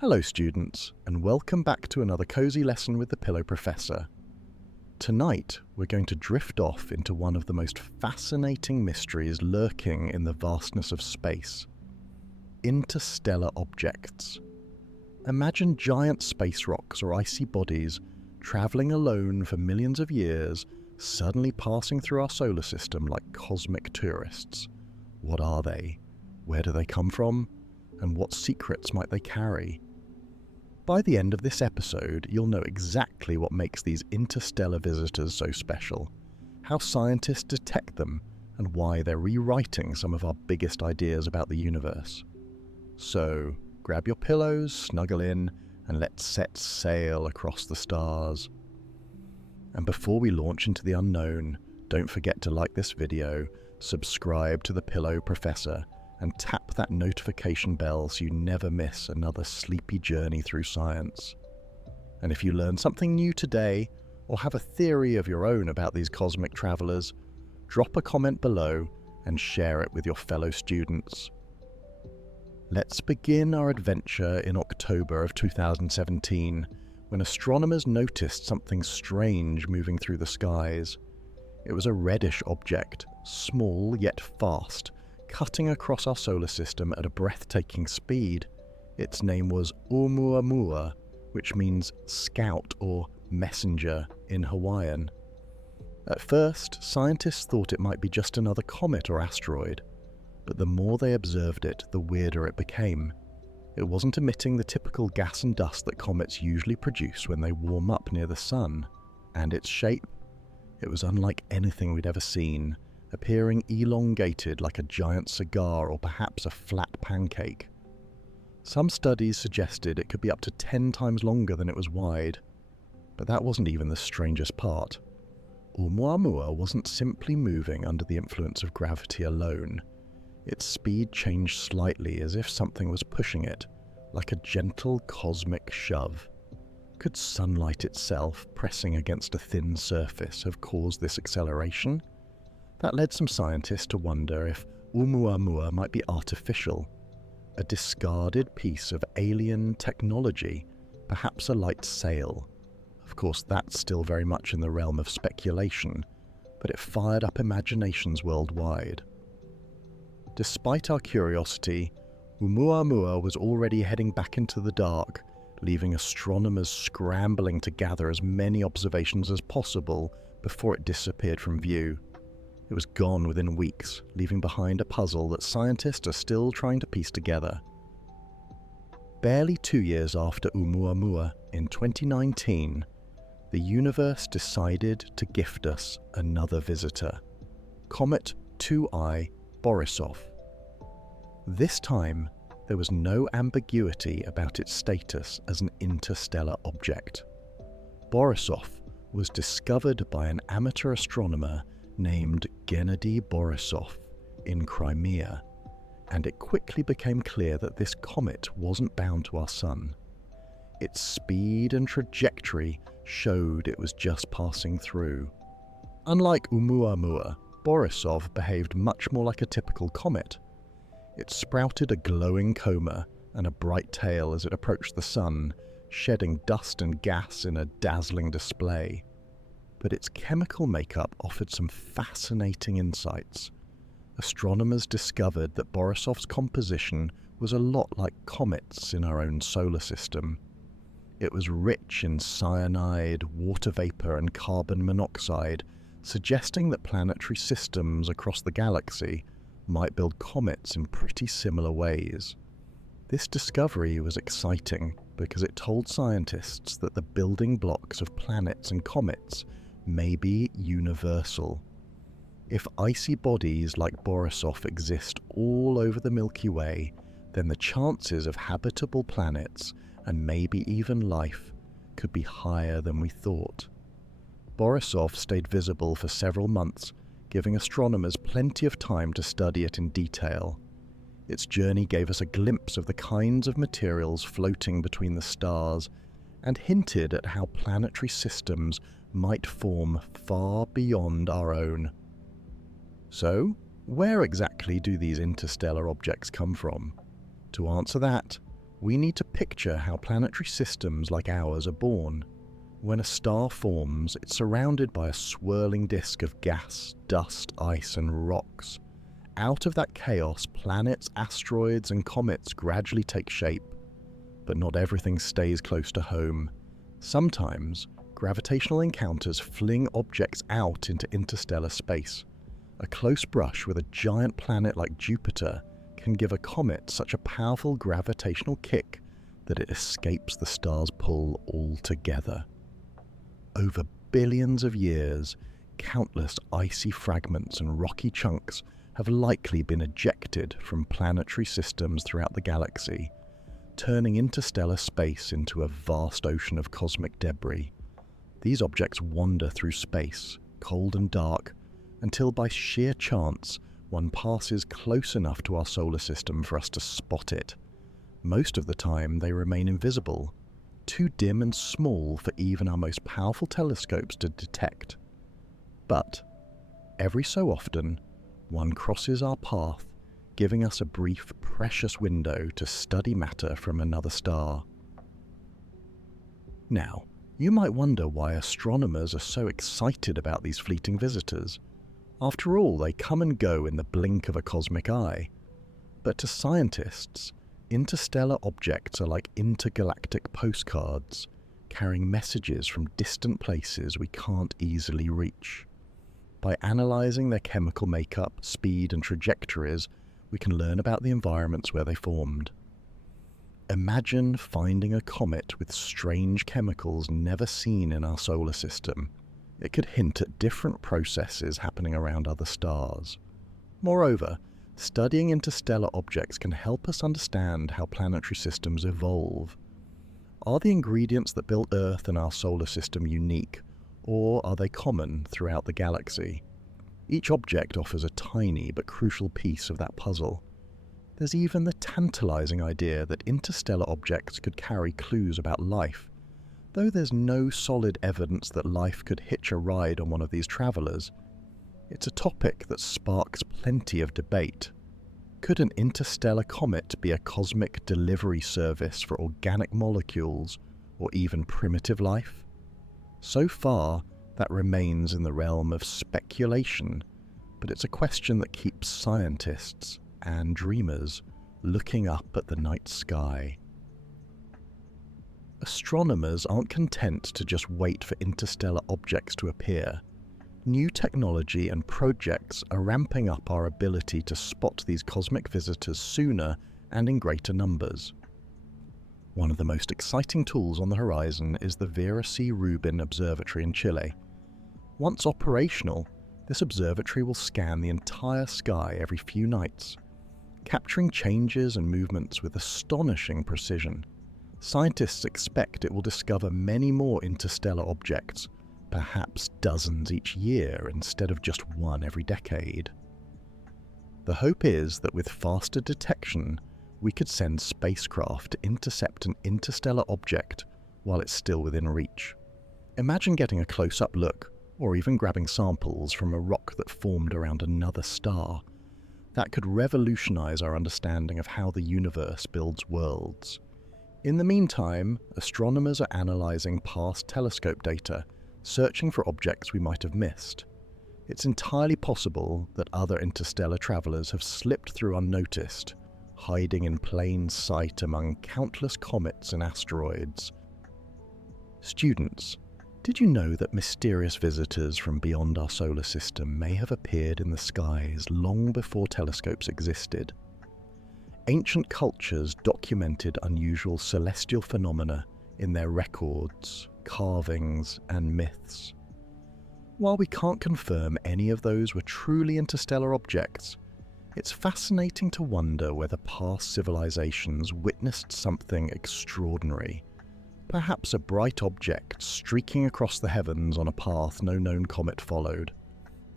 Hello students, and welcome back to another cozy lesson with the Pillow Professor. Tonight, we're going to drift off into one of the most fascinating mysteries lurking in the vastness of space: interstellar objects. Imagine giant space rocks or icy bodies traveling alone for millions of years, suddenly passing through our solar system like cosmic tourists. What are they? Where do they come from? And what secrets might they carry? By the end of this episode, you'll know exactly what makes these interstellar visitors so special, how scientists detect them, and why they're rewriting some of our biggest ideas about the universe. So, grab your pillows, snuggle in, and let's set sail across the stars. And before we launch into the unknown, don't forget to like this video, subscribe to the Pillow Professor, and tap that notification bell so you never miss another sleepy journey through science. And if you learned something new today, or have a theory of your own about these cosmic travelers, drop a comment below and share it with your fellow students. Let's begin our adventure in October of 2017, when astronomers noticed something strange moving through the skies. It was a reddish object, small yet fast, cutting across our solar system at a breathtaking speed. Its name was Oumuamua, which means scout or messenger in Hawaiian. At first, scientists thought it might be just another comet or asteroid, but the more they observed it, the weirder it became. It wasn't emitting the typical gas and dust that comets usually produce when they warm up near the sun, and its shape? It was unlike anything we'd ever seen, appearing elongated like a giant cigar or perhaps a flat pancake. Some studies suggested it could be up to 10 times longer than it was wide, but that wasn't even the strangest part. Oumuamua wasn't simply moving under the influence of gravity alone. Its speed changed slightly as if something was pushing it, like a gentle cosmic shove. Could sunlight itself, pressing against a thin surface, have caused this acceleration? That led some scientists to wonder if Oumuamua might be artificial, a discarded piece of alien technology, perhaps a light sail. Of course, that's still very much in the realm of speculation, but it fired up imaginations worldwide. Despite our curiosity, Oumuamua was already heading back into the dark, leaving astronomers scrambling to gather as many observations as possible before it disappeared from view. It was gone within weeks, leaving behind a puzzle that scientists are still trying to piece together. Barely 2 years after Oumuamua, in 2019, the universe decided to gift us another visitor, Comet 2I Borisov. This time, there was no ambiguity about its status as an interstellar object. Borisov was discovered by an amateur astronomer named Gennady Borisov in Crimea, and it quickly became clear that this comet wasn't bound to our sun. Its speed and trajectory showed it was just passing through. Unlike Oumuamua, Borisov behaved much more like a typical comet. It sprouted a glowing coma and a bright tail as it approached the sun, shedding dust and gas in a dazzling display. But its chemical makeup offered some fascinating insights. Astronomers discovered that Borisov's composition was a lot like comets in our own solar system. It was rich in cyanide, water vapor, and carbon monoxide, suggesting that planetary systems across the galaxy might build comets in pretty similar ways. This discovery was exciting because it told scientists that the building blocks of planets and comets may be universal. If icy bodies like Borisov exist all over the Milky Way, then the chances of habitable planets, and maybe even life, could be higher than we thought. Borisov stayed visible for several months, giving astronomers plenty of time to study it in detail. Its journey gave us a glimpse of the kinds of materials floating between the stars, and hinted at how planetary systems might form far beyond our own. So, where exactly do these interstellar objects come from? To answer that, We need to picture how planetary systems like ours are born. When a star forms, it's surrounded by a swirling disk of gas, dust, ice, and rocks. Out of that chaos, planets, asteroids, and comets gradually take shape. But not everything stays close to home. Sometimes, gravitational encounters fling objects out into interstellar space. A close brush with a giant planet like Jupiter can give a comet such a powerful gravitational kick that it escapes the star's pull altogether. Over billions of years, countless icy fragments and rocky chunks have likely been ejected from planetary systems throughout the galaxy, turning interstellar space into a vast ocean of cosmic debris. These objects wander through space, cold and dark, until by sheer chance one passes close enough to our solar system for us to spot it. Most of the time they remain invisible, too dim and small for even our most powerful telescopes to detect. But every so often, one crosses our path, giving us a brief, precious window to study matter from another star. Now, you might wonder why astronomers are so excited about these fleeting visitors. After all, they come and go in the blink of a cosmic eye. But to scientists, interstellar objects are like intergalactic postcards, carrying messages from distant places we can't easily reach. By analysing their chemical makeup, speed, and trajectories, we can learn about the environments where they formed. Imagine finding a comet with strange chemicals never seen in our solar system. It could hint at different processes happening around other stars. Moreover, studying interstellar objects can help us understand how planetary systems evolve. Are the ingredients that built Earth and our solar system unique, or are they common throughout the galaxy? Each object offers a tiny but crucial piece of that puzzle. There's even the tantalizing idea that interstellar objects could carry clues about life. Though there's no solid evidence that life could hitch a ride on one of these travelers, it's a topic that sparks plenty of debate. Could an interstellar comet be a cosmic delivery service for organic molecules or even primitive life? So far, that remains in the realm of speculation, but it's a question that keeps scientists and dreamers looking up at the night sky. Astronomers aren't content to just wait for interstellar objects to appear. New technology and projects are ramping up our ability to spot these cosmic visitors sooner and in greater numbers. One of the most exciting tools on the horizon is the Vera C. Rubin Observatory in Chile. Once operational, this observatory will scan the entire sky every few nights, capturing changes and movements with astonishing precision. Scientists expect it will discover many more interstellar objects, perhaps dozens each year instead of just one every decade. The hope is that with faster detection, we could send spacecraft to intercept an interstellar object while it's still within reach. Imagine getting a close-up look, or even grabbing samples from a rock that formed around another star. That could revolutionize our understanding of how the universe builds worlds. In the meantime, astronomers are analyzing past telescope data, searching for objects we might have missed. It's entirely possible that other interstellar travelers have slipped through unnoticed, hiding in plain sight among countless comets and asteroids. Students, did you know that mysterious visitors from beyond our solar system may have appeared in the skies long before telescopes existed? Ancient cultures documented unusual celestial phenomena in their records, carvings, and myths. While we can't confirm any of those were truly interstellar objects, it's fascinating to wonder whether past civilizations witnessed something extraordinary. Perhaps a bright object streaking across the heavens on a path no known comet followed.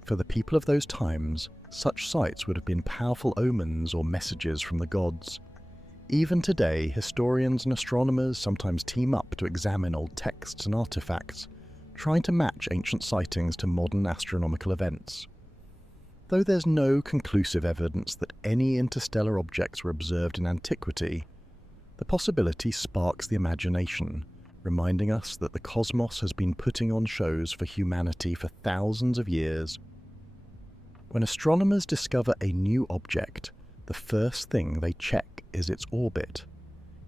For the people of those times, such sights would have been powerful omens or messages from the gods. Even today, historians and astronomers sometimes team up to examine old texts and artifacts, trying to match ancient sightings to modern astronomical events. Though there's no conclusive evidence that any interstellar objects were observed in antiquity, The possibility sparks the imagination, reminding us that the cosmos has been putting on shows for humanity for thousands of years. When astronomers discover a new object, the first thing they check is its orbit.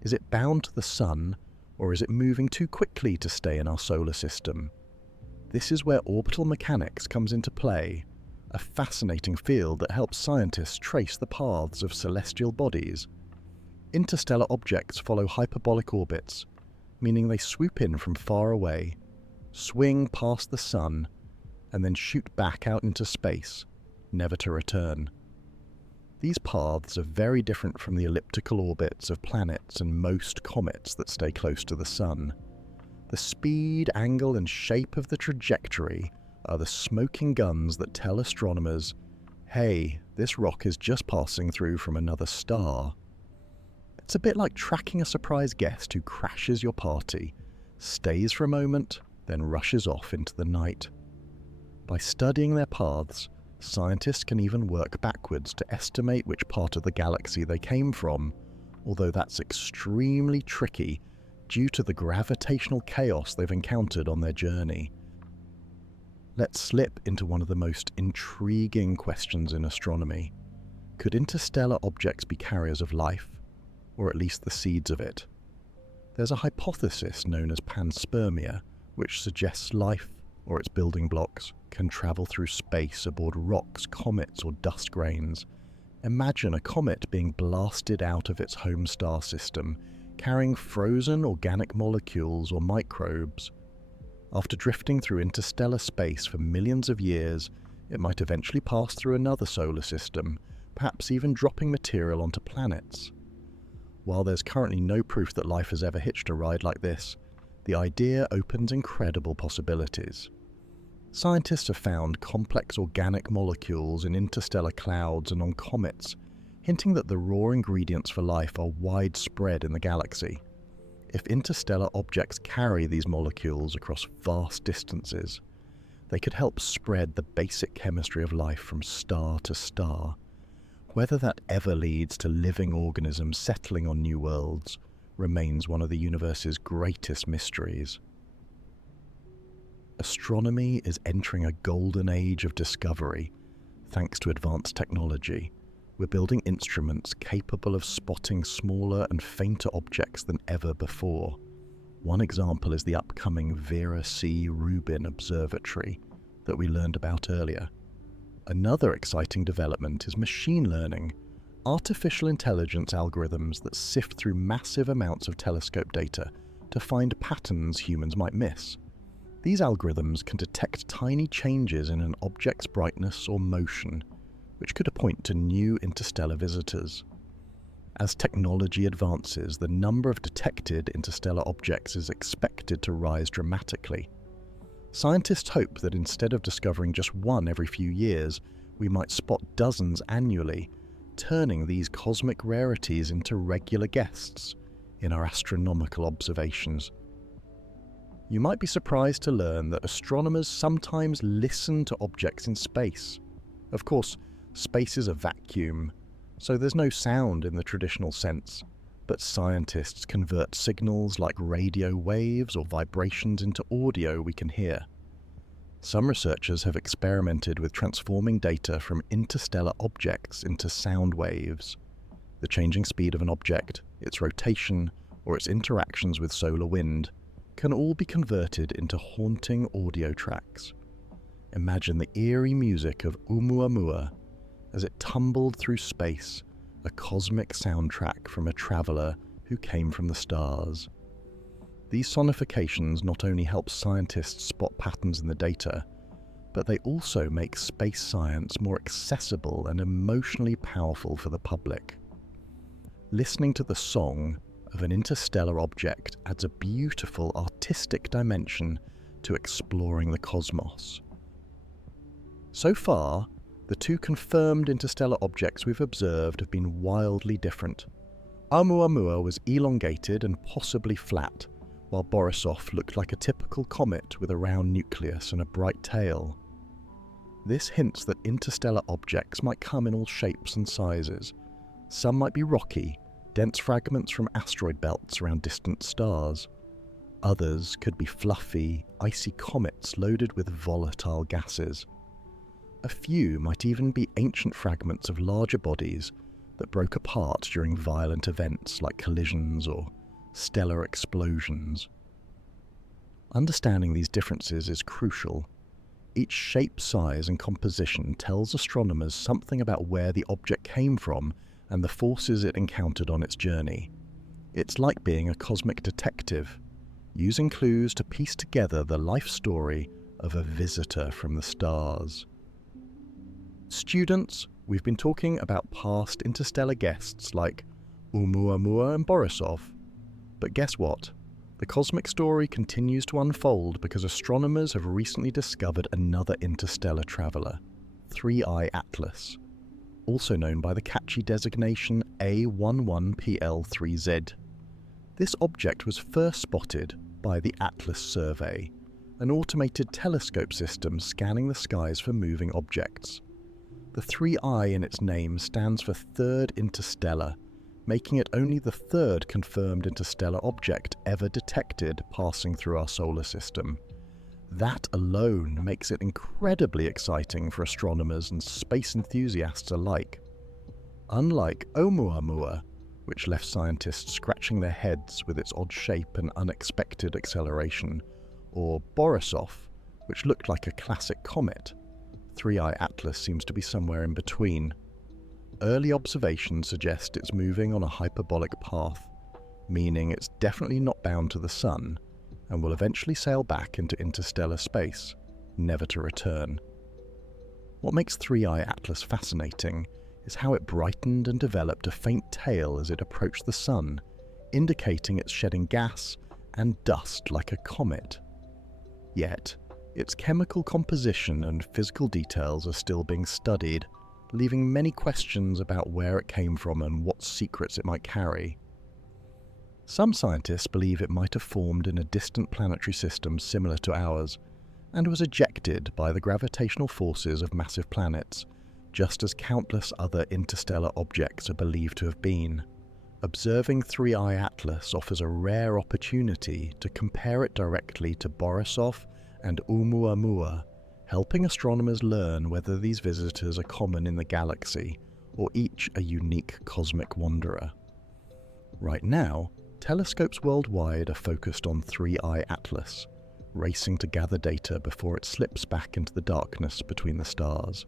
Is it bound to the Sun, or is it moving too quickly to stay in our solar system? This is where orbital mechanics comes into play, a fascinating field that helps scientists trace the paths of celestial bodies. Interstellar objects follow hyperbolic orbits, meaning they swoop in from far away, swing past the Sun, and then shoot back out into space, never to return. These paths are very different from the elliptical orbits of planets and most comets that stay close to the Sun. The speed, angle, and shape of the trajectory are the smoking guns that tell astronomers, hey, this rock is just passing through from another star. It's a bit like tracking a surprise guest who crashes your party, stays for a moment, then rushes off into the night. By studying their paths, scientists can even work backwards to estimate which part of the galaxy they came from, although that's extremely tricky due to the gravitational chaos they've encountered on their journey. Let's slip into one of the most intriguing questions in astronomy. Could interstellar objects be carriers of life, or at least the seeds of it? There's a hypothesis known as panspermia, which suggests life, or its building blocks, can travel through space aboard rocks, comets, or dust grains. Imagine a comet being blasted out of its home star system, carrying frozen organic molecules or microbes. After drifting through interstellar space for millions of years, it might eventually pass through another solar system, perhaps even dropping material onto planets. While there's currently no proof that life has ever hitched a ride like this, the idea opens incredible possibilities. Scientists have found complex organic molecules in interstellar clouds and on comets, hinting that the raw ingredients for life are widespread in the galaxy. If interstellar objects carry these molecules across vast distances, they could help spread the basic chemistry of life from star to star. Whether that ever leads to living organisms settling on new worlds remains one of the universe's greatest mysteries. Astronomy is entering a golden age of discovery. Thanks to advanced technology, we're building instruments capable of spotting smaller and fainter objects than ever before. One example is the upcoming Vera C. Rubin Observatory that we learned about earlier. Another exciting development is machine learning, artificial intelligence algorithms that sift through massive amounts of telescope data to find patterns humans might miss. These algorithms can detect tiny changes in an object's brightness or motion, which could point to new interstellar visitors. As technology advances, the number of detected interstellar objects is expected to rise dramatically. Scientists hope that instead of discovering just one every few years, we might spot dozens annually, turning these cosmic rarities into regular guests in our astronomical observations. You might be surprised to learn that astronomers sometimes listen to objects in space. Of course, space is a vacuum, so there's no sound in the traditional sense, but scientists convert signals like radio waves or vibrations into audio we can hear. Some researchers have experimented with transforming data from interstellar objects into sound waves. The changing speed of an object, its rotation, or its interactions with solar wind can all be converted into haunting audio tracks. Imagine the eerie music of Oumuamua as it tumbled through space, a cosmic soundtrack from a traveller who came from the stars. These sonifications not only help scientists spot patterns in the data, but they also make space science more accessible and emotionally powerful for the public. Listening to the song of an interstellar object adds a beautiful artistic dimension to exploring the cosmos. So far, the two confirmed interstellar objects we've observed have been wildly different. Oumuamua was elongated and possibly flat, while Borisov looked like a typical comet with a round nucleus and a bright tail. This hints that interstellar objects might come in all shapes and sizes. Some might be rocky, dense fragments from asteroid belts around distant stars. Others could be fluffy, icy comets loaded with volatile gases. A few might even be ancient fragments of larger bodies that broke apart during violent events like collisions or stellar explosions. Understanding these differences is crucial. Each shape, size, and composition tells astronomers something about where the object came from and the forces it encountered on its journey. It's like being a cosmic detective, using clues to piece together the life story of a visitor from the stars. Students, we've been talking about past interstellar guests like Oumuamua and Borisov. But guess what? The cosmic story continues to unfold because astronomers have recently discovered another interstellar traveller, 3I Atlas, also known by the catchy designation A11PL3Z. This object was first spotted by the Atlas Survey, an automated telescope system scanning the skies for moving objects. The 3I in its name stands for Third Interstellar, making it only the third confirmed interstellar object ever detected passing through our solar system. That alone makes it incredibly exciting for astronomers and space enthusiasts alike. Unlike Oumuamua, which left scientists scratching their heads with its odd shape and unexpected acceleration, or Borisov, which looked like a classic comet, 3I Atlas seems to be somewhere in between. Early observations suggest it's moving on a hyperbolic path, meaning it's definitely not bound to the Sun, and will eventually sail back into interstellar space, never to return. What makes 3I Atlas fascinating is how it brightened and developed a faint tail as it approached the Sun, indicating it's shedding gas and dust like a comet. Yet, its chemical composition and physical details are still being studied, leaving many questions about where it came from and what secrets it might carry. Some scientists believe it might have formed in a distant planetary system similar to ours, and was ejected by the gravitational forces of massive planets, just as countless other interstellar objects are believed to have been. Observing 3I Atlas offers a rare opportunity to compare it directly to Borisov and Oumuamua, helping astronomers learn whether these visitors are common in the galaxy or each a unique cosmic wanderer. Right now, telescopes worldwide are focused on 3I Atlas, racing to gather data before it slips back into the darkness between the stars.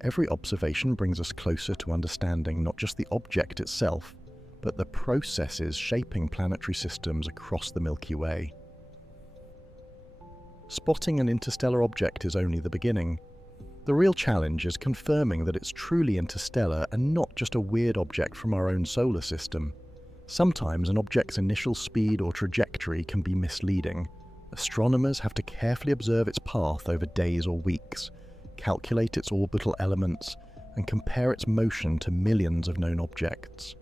Every observation brings us closer to understanding not just the object itself, but the processes shaping planetary systems across the Milky Way. Spotting an interstellar object is only the beginning. The real challenge is confirming that it's truly interstellar and not just a weird object from our own solar system. Sometimes an object's initial speed or trajectory can be misleading. Astronomers have to carefully observe its path over days or weeks, calculate its orbital elements, and compare its motion to millions of known objects.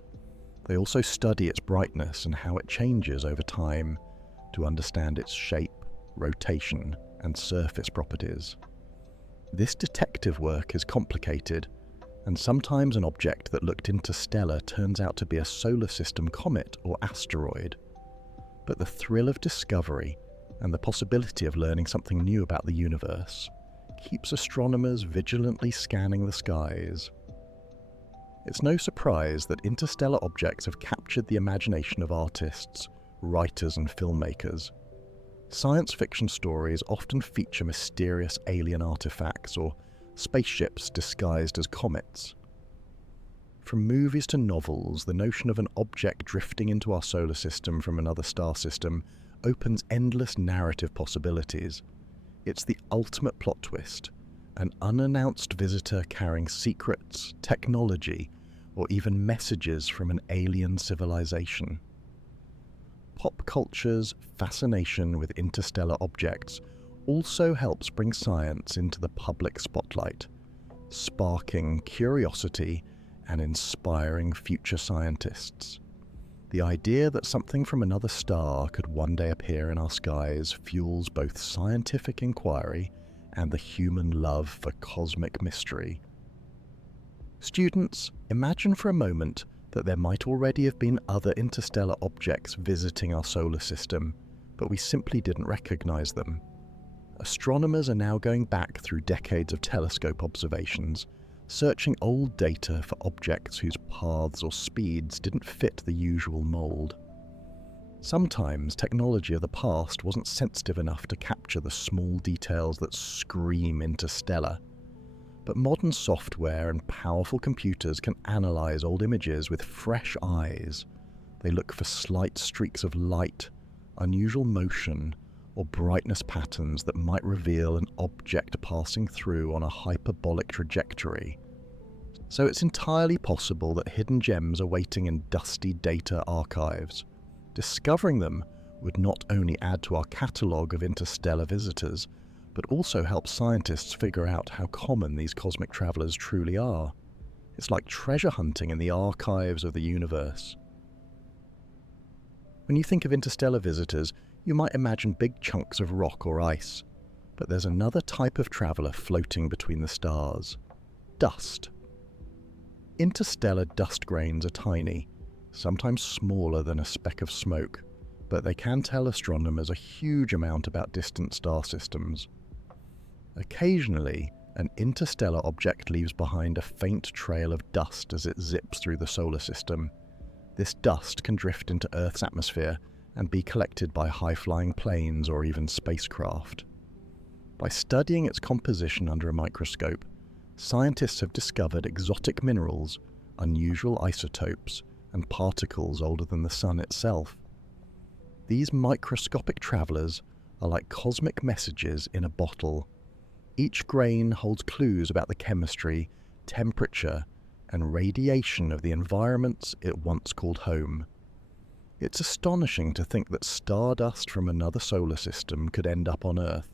They also study its brightness and how it changes over time to understand its shape, rotation, and surface properties. This detective work is complicated, and sometimes an object that looked interstellar turns out to be a solar system comet or asteroid. But the thrill of discovery and the possibility of learning something new about the universe keeps astronomers vigilantly scanning the skies. It's no surprise that interstellar objects have captured the imagination of artists, writers, and filmmakers. Science fiction stories often feature mysterious alien artifacts or spaceships disguised as comets. From movies to novels, the notion of an object drifting into our solar system from another star system opens endless narrative possibilities. It's the ultimate plot twist, an unannounced visitor carrying secrets, technology, or even messages from an alien civilization. Pop culture's fascination with interstellar objects also helps bring science into the public spotlight, sparking curiosity and inspiring future scientists. The idea that something from another star could one day appear in our skies fuels both scientific inquiry and the human love for cosmic mystery. Students, imagine for a moment that there might already have been other interstellar objects visiting our solar system, but we simply didn't recognize them. Astronomers are now going back through decades of telescope observations, searching old data for objects whose paths or speeds didn't fit the usual mold. Sometimes technology of the past wasn't sensitive enough to capture the small details that scream interstellar. But modern software and powerful computers can analyze old images with fresh eyes. They look for slight streaks of light, unusual motion, or brightness patterns that might reveal an object passing through on a hyperbolic trajectory. So it's entirely possible that hidden gems are waiting in dusty data archives. Discovering them would not only add to our catalogue of interstellar visitors, but also help scientists figure out how common these cosmic travelers truly are. It's like treasure hunting in the archives of the universe. When you think of interstellar visitors, you might imagine big chunks of rock or ice, but there's another type of traveler floating between the stars: dust. Interstellar dust grains are tiny, sometimes smaller than a speck of smoke, but they can tell astronomers a huge amount about distant star systems. Occasionally, an interstellar object leaves behind a faint trail of dust as it zips through the solar system. This dust can drift into Earth's atmosphere and be collected by high-flying planes or even spacecraft. By studying its composition under a microscope, scientists have discovered exotic minerals, unusual isotopes, and particles older than the Sun itself. These microscopic travelers are like cosmic messages in a bottle. Each grain holds clues about the chemistry, temperature, and radiation of the environments it once called home. It's astonishing to think that stardust from another solar system could end up on Earth,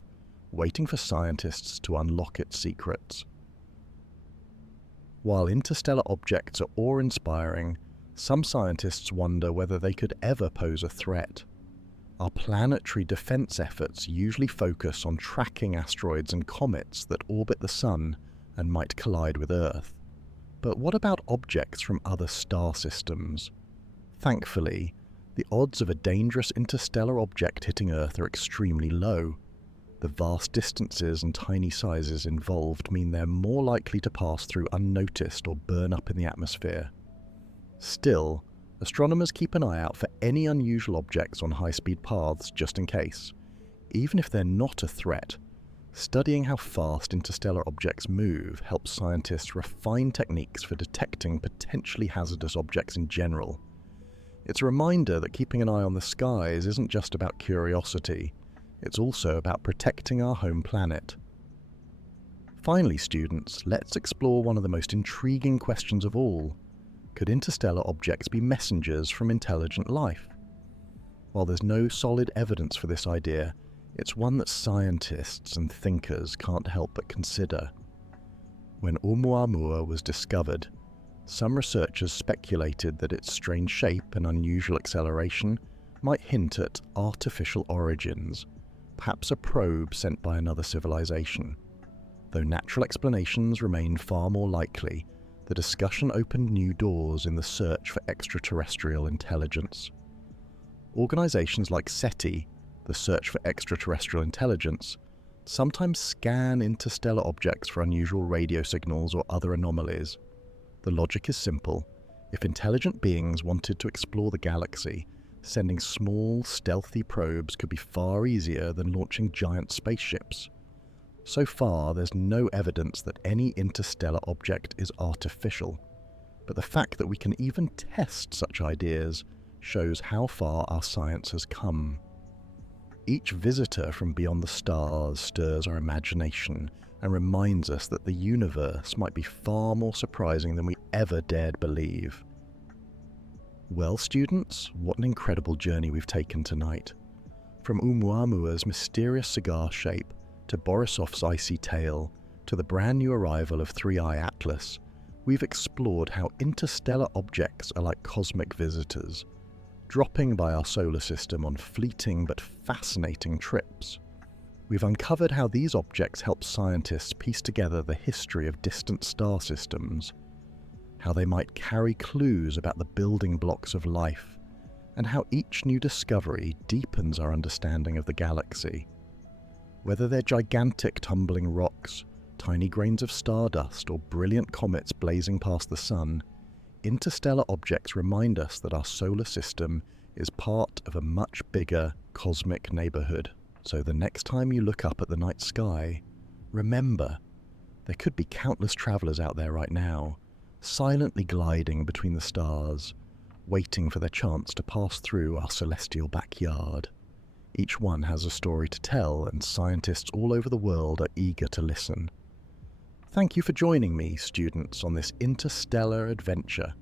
waiting for scientists to unlock its secrets. While interstellar objects are awe-inspiring, some scientists wonder whether they could ever pose a threat. Our planetary defense efforts usually focus on tracking asteroids and comets that orbit the Sun and might collide with Earth. But what about objects from other star systems? Thankfully, the odds of a dangerous interstellar object hitting Earth are extremely low. The vast distances and tiny sizes involved mean they're more likely to pass through unnoticed or burn up in the atmosphere. Still, astronomers keep an eye out for any unusual objects on high-speed paths just in case. Even if they're not a threat, studying how fast interstellar objects move helps scientists refine techniques for detecting potentially hazardous objects in general. It's a reminder that keeping an eye on the skies isn't just about curiosity, it's also about protecting our home planet. Finally, students, let's explore one of the most intriguing questions of all. Could interstellar objects be messengers from intelligent life? While there's no solid evidence for this idea, it's one that scientists and thinkers can't help but consider. When Oumuamua was discovered, some researchers speculated that its strange shape and unusual acceleration might hint at artificial origins, perhaps a probe sent by another civilization. Though natural explanations remained far more likely, the discussion opened new doors in the search for extraterrestrial intelligence. Organizations like SETI, the Search for Extraterrestrial Intelligence, sometimes scan interstellar objects for unusual radio signals or other anomalies. The logic is simple. If intelligent beings wanted to explore the galaxy, sending small, stealthy probes could be far easier than launching giant spaceships. So far, there's no evidence that any interstellar object is artificial, but the fact that we can even test such ideas shows how far our science has come. Each visitor from beyond the stars stirs our imagination and reminds us that the universe might be far more surprising than we ever dared believe. Well, students, what an incredible journey we've taken tonight. From Oumuamua's mysterious cigar shape, to Borisov's icy tail, to the brand new arrival of 3i Atlas, we've explored how interstellar objects are like cosmic visitors, dropping by our solar system on fleeting but fascinating trips. We've uncovered how these objects help scientists piece together the history of distant star systems. how they might carry clues about the building blocks of life, and how each new discovery deepens our understanding of the galaxy. Whether they're gigantic tumbling rocks, tiny grains of stardust, or brilliant comets blazing past the sun, interstellar objects remind us that our solar system is part of a much bigger cosmic neighborhood. So the next time you look up at the night sky, remember, there could be countless travelers out there right now, silently gliding between the stars, waiting for their chance to pass through our celestial backyard. Each one has a story to tell, and scientists all over the world are eager to listen. Thank you for joining me, students, on this interstellar adventure.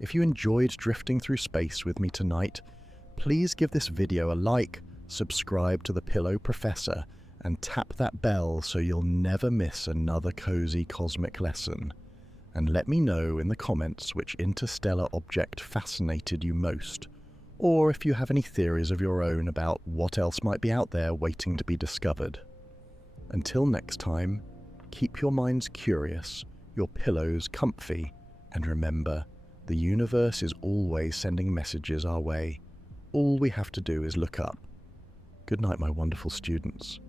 If you enjoyed drifting through space with me tonight, please give this video a like, subscribe to The Pillow Professor, and tap that bell so you'll never miss another cozy cosmic lesson. And let me know in the comments which interstellar object fascinated you most, or if you have any theories of your own about what else might be out there waiting to be discovered. Until next time, keep your minds curious, your pillows comfy, and remember, the universe is always sending messages our way. All we have to do is look up. Good night, my wonderful students.